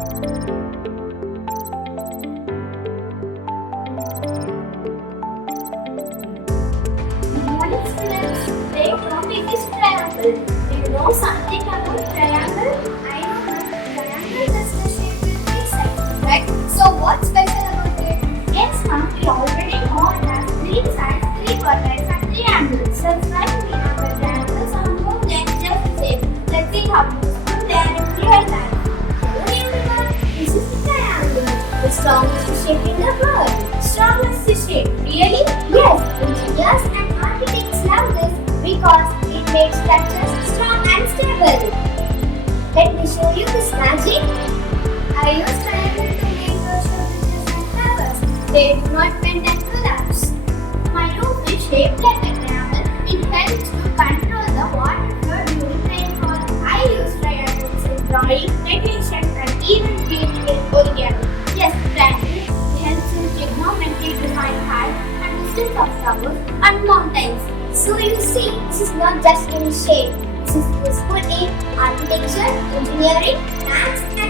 Morning students, their topic is triangle. Do you know something about triangle? I know that triangle is the shape with three sides, right? So what's special about it? Yes, ma'am, we already know it has three sides, three vertices and three angles. Just like we have the triangles on moon, then just the same. Let's see how useful they are in real life. Hello everyone, this is the triangle, the strongest shape in the world. Strongest shape, really? Yes, engineers and architects love this because it makes structures strong and stable. Let me show you this magic. I use triangle to make social bridges and towers. They do not bend and collapse. My roof is shaped like a triangle. It helps to control the water flow during rainfall. I use triangles in drawing, decoration and even painting in origami. Yes, triangle helps in trigonometry to find height and distance of towers and mountains. So you see, this is not just any shape. This is useful in architecture, engineering, maths and